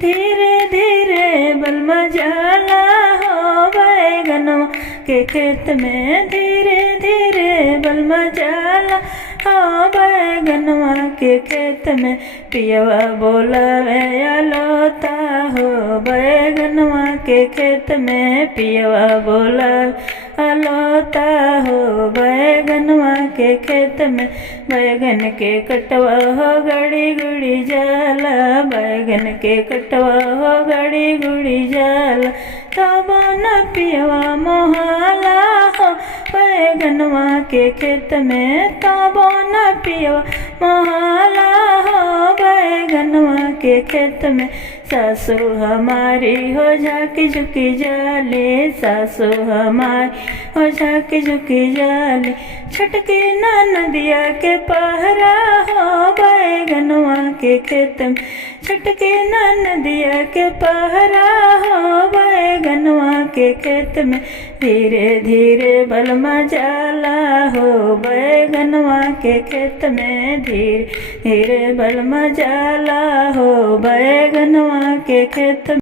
धीरे धीरे बलमा जाला हो बैगनवा के खेत में, धीरे धीरे बलमा जाला हो बैगनवा के खेत में। पियवा बोलावे अलोता हो बैगनवा के खेत में, पियवा बोलावे अलोता हो बैगनवा के खेत में। बैगन के कटवा हो गड़ी गुड़ी जाला, बैगन के कटवा हो गड़ी गुड़ी जाला। तब न पियवा मोहाला हो बैगनवा के खेत में, तब न पियवा मोहाला हो बैगनवा के खेत में। सासू हमारी हो झाकी झुकी जाली, सासू हमारी हो झाकी झुकी जाली। छटकी नदिया के पहरा हो बैगनवा के खेत में, छटकी नदिया के पहरा हो बैगनवा के खेत में। धीरे धीरे बलमा जाला हो बैगनवा के खेत में, धीरे धीरे बलमा जाला हो बैगनवा के खेत में।